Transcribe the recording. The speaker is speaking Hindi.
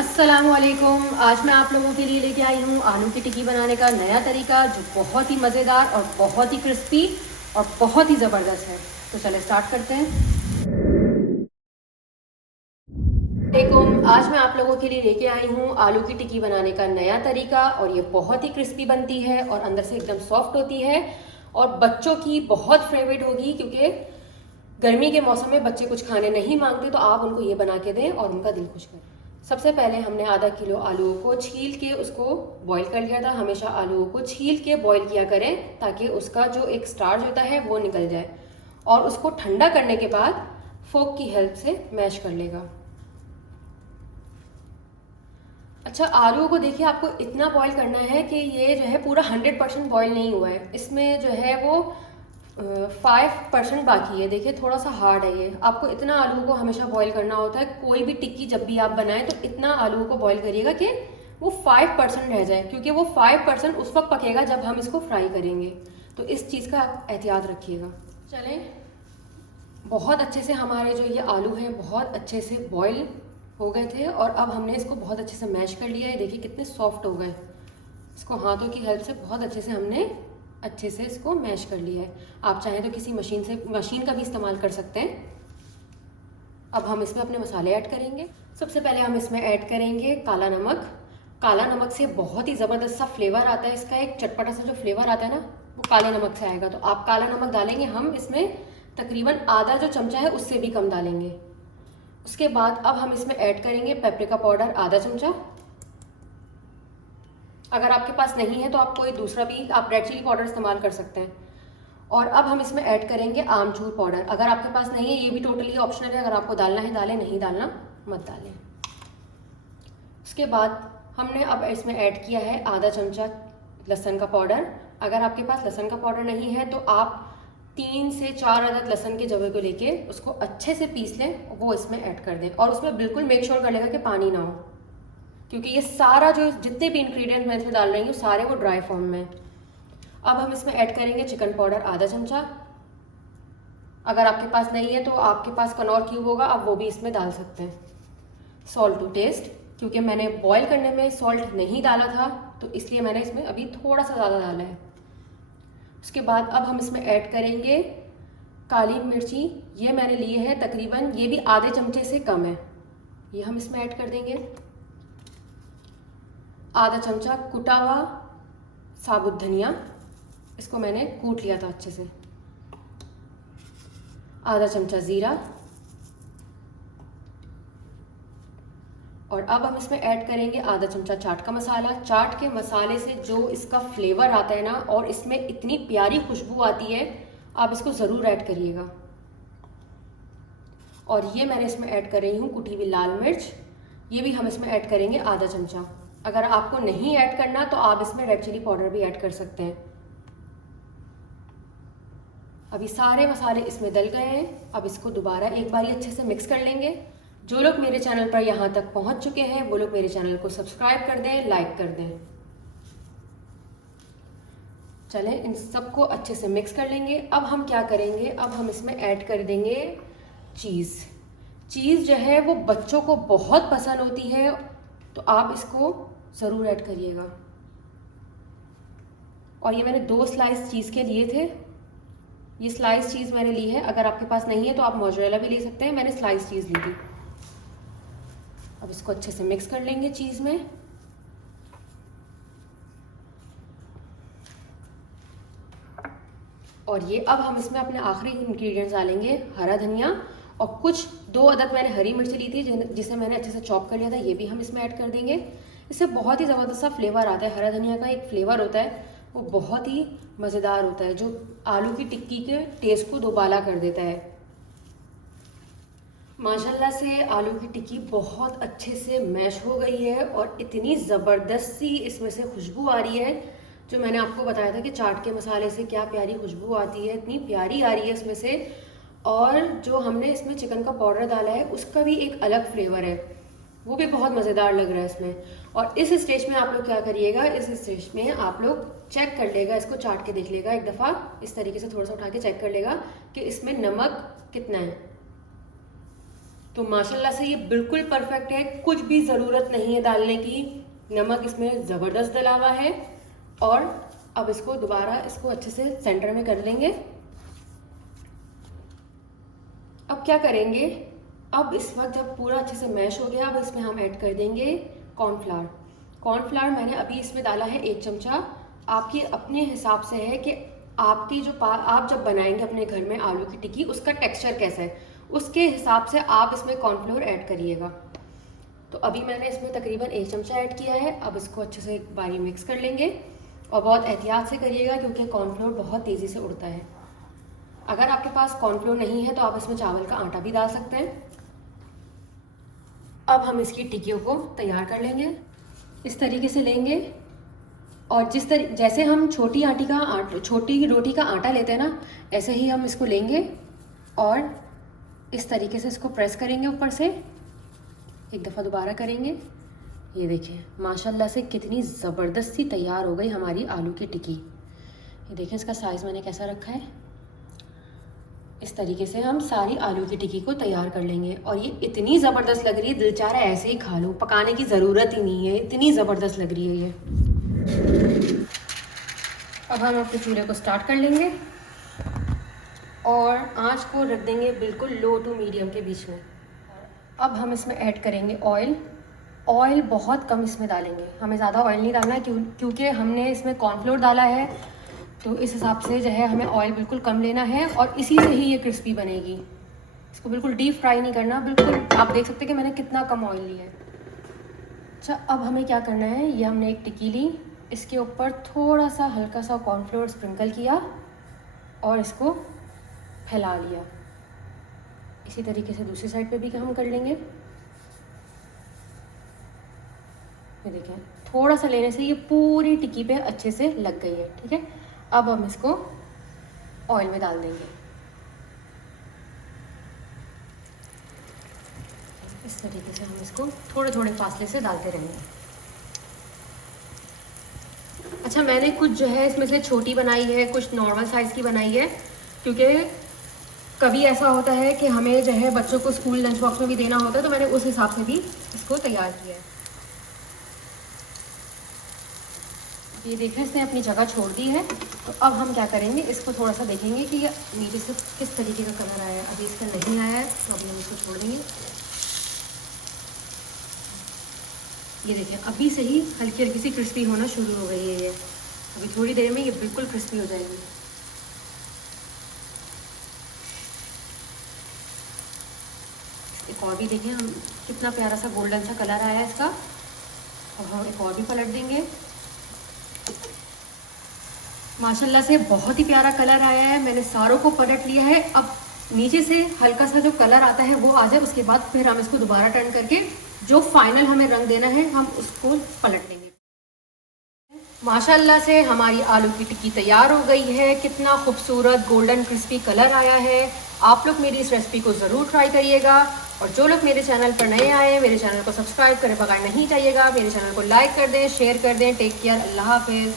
अस्सलामुअलैकुम। आज मैं आप लोगों के लिए लेके आई हूँ आलू की टिक्की बनाने का नया तरीका, जो बहुत ही मज़ेदार और बहुत ही क्रिस्पी और बहुत ही ज़बरदस्त है। तो चले स्टार्ट करते हैं। आज मैं आप लोगों के लिए लेके आई हूँ आलू की टिक्की बनाने का नया तरीका, और ये बहुत ही क्रिस्पी बनती है और अंदर से एकदम सॉफ्ट होती है और बच्चों की बहुत फेवरेट होगी, क्योंकि गर्मी के मौसम में बच्चे कुछ खाने नहीं मांगते, तो आप उनको ये बना के दें और उनका दिल खुश करें। सबसे पहले हमने आधा किलो आलूओं को छील के उसको बॉईल कर लिया था। हमेशा आलूओं को छील के बॉईल किया करें, ताकि उसका जो एक स्टार्च होता है वो निकल जाए, और उसको ठंडा करने के बाद फोक की हेल्प से मैश कर लेगा। अच्छा, आलूओं को देखिए, आपको इतना बॉईल करना है कि ये जो है पूरा 100% बॉईल नहीं हुआ है। इसमें जो है वो 5% बाकी है। देखिए थोड़ा सा हार्ड है ये। आपको इतना आलू को हमेशा बॉईल करना होता है। कोई भी टिक्की जब भी आप बनाएं तो इतना आलू को बॉईल करिएगा कि वो 5% रह जाए, क्योंकि वो 5% उस वक्त पकेगा जब हम इसको फ्राई करेंगे। तो इस चीज़ का एहतियात रखिएगा। चलें, बहुत अच्छे से हमारे जो ये आलू हैं बहुत अच्छे से बॉईल हो गए थे, और अब हमने इसको बहुत अच्छे से मैश कर लिया है। देखिए कितने सॉफ्ट हो गए। इसको हाथों की हेल्प से बहुत अच्छे से हमने अच्छे से इसको मैश कर लिया है। आप चाहें तो किसी मशीन का भी इस्तेमाल कर सकते हैं। अब हम इसमें अपने मसाले ऐड करेंगे। सबसे पहले हम इसमें ऐड करेंगे काला नमक। काला नमक से बहुत ही ज़बरदस्त सा फ्लेवर आता है। इसका एक चटपटा सा जो फ्लेवर आता है ना, वो काले नमक से आएगा। तो आप काला नमक डालेंगे, हम इसमें तकरीबन आधा जो चमचा है उससे भी कम डालेंगे। उसके बाद अब हम इसमें ऐड करेंगे पेपरिका पाउडर आधा चमचा। अगर आपके पास नहीं है तो आप कोई दूसरा भी, आप रेड चिली पाउडर इस्तेमाल कर सकते हैं। और अब हम इसमें ऐड करेंगे आमचूर पाउडर। अगर आपके पास नहीं है, ये भी टोटली ऑप्शनल है, अगर आपको डालना है डालें, नहीं डालना मत डालें। उसके बाद हमने अब इसमें ऐड किया है आधा चमचा लहसुन का पाउडर। अगर आपके पास लहसुन का पाउडर नहीं है तो आप 3 से 4 अदद लहसुन के जवे को लेके उसको अच्छे से पीस लें, वो इसमें ऐड कर दें। और उसमें बिल्कुल मेक श्योर कर लेगा कि पानी ना हो, क्योंकि ये सारा जो जितने भी इंग्रेडिएंट मैं इसमें डाल रही हूँ सारे वो ड्राई फॉर्म में। अब हम इसमें ऐड करेंगे चिकन पाउडर आधा चमचा। अगर आपके पास नहीं है तो आपके पास कनौर क्यूब होगा, आप वो भी इसमें डाल सकते हैं। सॉल्ट टू टेस्ट, क्योंकि मैंने बॉईल करने में सॉल्ट नहीं डाला था तो इसलिए मैंने इसमें अभी थोड़ा सा ज़्यादा डाला है। उसके बाद अब हम इसमें ऐड करेंगे काली मिर्ची। ये मैंने लिए है तकरीबन, ये भी आधे चमचे से कम है, ये हम इसमें ऐड कर देंगे। आधा चमचा कुटा हुआ साबुत धनिया, इसको मैंने कूट लिया था अच्छे से। आधा चमचा ज़ीरा। और अब हम इसमें ऐड करेंगे आधा चमचा चाट का मसाला। चाट के मसाले से जो इसका फ्लेवर आता है ना, और इसमें इतनी प्यारी खुशबू आती है, आप इसको ज़रूर ऐड करिएगा। और ये मैंने इसमें ऐड कर रही हूँ कुटी हुई लाल मिर्च, ये भी हम इसमें ऐड करेंगे आधा चमचा। अगर आपको नहीं ऐड करना तो आप इसमें रेड चिली पाउडर भी ऐड कर सकते हैं। अभी सारे मसाले इसमें डल गए हैं। अब इसको दोबारा एक बार अच्छे से मिक्स कर लेंगे। जो लोग मेरे चैनल पर यहाँ तक पहुँच चुके हैं वो लोग मेरे चैनल को सब्सक्राइब कर दें, लाइक कर दें। चलें, इन सबको अच्छे से मिक्स कर लेंगे। अब हम क्या करेंगे, अब हम इसमें ऐड कर देंगे चीज़। चीज़ जो है वो बच्चों को बहुत पसंद होती है, तो आप इसको ज़रूर ऐड करिएगा। और ये मैंने 2 स्लाइस चीज़ के लिए थे, ये स्लाइस चीज़ मैंने ली है। अगर आपके पास नहीं है तो आप मोज़रेला भी ले सकते हैं, मैंने स्लाइस चीज़ ली थी। अब इसको अच्छे से मिक्स कर लेंगे चीज़ में। और ये अब हम इसमें अपने आखिरी इंग्रेडिएंट्स डालेंगे, हरा धनिया। और कुछ 2 अदद मैंने हरी मिर्ची ली थी जिसे मैंने अच्छे से चॉप कर लिया था, ये भी हम इसमें ऐड कर देंगे। इससे बहुत ही ज़बरदस्त सा फ्लेवर आता है। हरा धनिया का एक फ्लेवर होता है, वो बहुत ही मज़ेदार होता है, जो आलू की टिक्की के टेस्ट को दोबाला कर देता है। माशाल्लाह से आलू की टिक्की बहुत अच्छे से मैश हो गई है, और इतनी ज़बरदस्त सी इसमें से खुशबू आ रही है। जो मैंने आपको बताया था कि चाट के मसाले से क्या प्यारी खुशबू आती है, इतनी प्यारी आ रही है इसमें से। और जो हमने इसमें चिकन का पाउडर डाला है उसका भी एक अलग फ्लेवर है, वो भी बहुत मज़ेदार लग रहा है इसमें। और इस स्टेज में आप लोग क्या करिएगा, इस स्टेज में आप लोग चेक कर लेगा, इसको चाट के देख लेगा एक दफ़ा, इस तरीके से थोड़ा सा उठा के चेक कर लेगा कि इसमें नमक कितना है। तो माशाल्लाह से ये बिल्कुल परफेक्ट है, कुछ भी ज़रूरत नहीं है डालने की। नमक इसमें ज़बरदस्त डला हुआ है। और अब इसको दोबारा इसको अच्छे से सेंटर में कर लेंगे। अब क्या करेंगे, अब इस वक्त जब पूरा अच्छे से मैश हो गया, अब इसमें हम ऐड कर देंगे कॉर्नफ्लावर। कॉर्नफ्लावर मैंने अभी इसमें डाला है 1 चमचा। आपकी अपने हिसाब से है कि आपकी जो आप जब बनाएंगे अपने घर में आलू की टिक्की, उसका टेक्सचर कैसा है, उसके हिसाब से आप इसमें कॉर्नफ्लोर ऐड करिएगा। तो अभी मैंने इसमें तकरीबन 1 चमचा ऐड किया है। अब इसको अच्छे से एक बारी मिक्स कर लेंगे और बहुत एहतियात से करिएगा क्योंकि कॉर्नफ्लोर बहुत तेज़ी से उड़ता है। अगर आपके पास कॉर्नफ्लोर नहीं है तो आप इसमें चावल का आटा भी डाल सकते हैं। अब हम इसकी टिक्कियों को तैयार कर लेंगे। इस तरीके से लेंगे और जैसे हम छोटी रोटी का आटा लेते हैं ना, ऐसे ही हम इसको लेंगे और इस तरीके से इसको प्रेस करेंगे ऊपर से। एक दफ़ा दोबारा करेंगे। ये देखिए माशाल्लाह से कितनी ज़बरदस्त सी तैयार हो गई हमारी आलू की टिक्की। ये देखिए इसका साइज़ मैंने कैसा रखा है। इस तरीके से हम सारी आलू की टिक्की को तैयार कर लेंगे। और ये इतनी ज़बरदस्त लग रही है, दिल चाह रहा है ऐसे ही खा लो, पकाने की ज़रूरत ही नहीं है, इतनी ज़बरदस्त लग रही है ये। अब हम अपने चूल्हे को स्टार्ट कर लेंगे और आंच को रख देंगे बिल्कुल लो टू मीडियम के बीच में। अब हम इसमें ऐड करेंगे ऑयल। ऑयल बहुत कम इसमें डालेंगे, हमें ज़्यादा ऑयल नहीं डालना क्योंकि हमने इसमें कॉर्नफ्लोर डाला है, तो इस हिसाब से जो है हमें ऑयल बिल्कुल कम लेना है और इसी से ही ये क्रिस्पी बनेगी। इसको बिल्कुल डीप फ्राई नहीं करना, बिल्कुल आप देख सकते हैं कि मैंने कितना कम ऑयल लिया है। अच्छा, अब हमें क्या करना है, ये हमने एक टिक्की ली, इसके ऊपर थोड़ा सा हल्का सा कॉर्नफ्लोर स्प्रिंकल किया और इसको फैला लिया। इसी तरीके से दूसरी साइड पे भी हम कर लेंगे। ये देखें थोड़ा सा लेने से ये पूरी टिक्की पे अच्छे से लग गई है। ठीक है, अब हम इसको ऑयल में डाल देंगे। इस तरीके से हम इसको थोड़े थोड़े फासले से डालते रहेंगे। अच्छा, मैंने कुछ जो है इसमें से छोटी बनाई है, कुछ नॉर्मल साइज़ की बनाई है, क्योंकि कभी ऐसा होता है कि हमें जो है बच्चों को स्कूल लंच बॉक्स में भी देना होता है, तो मैंने उस हिसाब से भी इसको तैयार किया है। ये देखें इसने अपनी जगह छोड़ दी है। तो अब हम क्या करेंगे, इसको थोड़ा सा देखेंगे कि ये नीचे से किस तरीके का कलर आया है। अभी इसका नहीं आया है तो अभी हम इसको छोड़ देंगे। ये देखें अभी से ही हल्की हल्की सी क्रिस्पी होना शुरू हो गई है ये। अभी थोड़ी देर में ये बिल्कुल क्रिस्पी हो जाएगी। एक और भी देखें हम कितना प्यारा सा गोल्डन सा कलर आया है इसका। और हम एक और भी पलट देंगे। माशाल्लाह से बहुत ही प्यारा कलर आया है। मैंने सारों को पलट लिया है। अब नीचे से हल्का सा जो कलर आता है वो आ जाए, उसके बाद फिर हम इसको दोबारा टर्न करके जो फाइनल हमें रंग देना है हम उसको पलट लेंगे। माशाल्लाह से हमारी आलू की टिक्की तैयार हो गई है। कितना खूबसूरत गोल्डन क्रिस्पी कलर आया है। आप लोग मेरी इस रेसिपी को ज़रूर ट्राई करिएगा। और जो लोग मेरे चैनल पर नए आए हैं, मेरे चैनल को सब्सक्राइब करे बगैर नहीं जाइएगा। मेरे चैनल को लाइक कर दें, शेयर कर दें। टेक केयर, अल्लाह हाफिज़।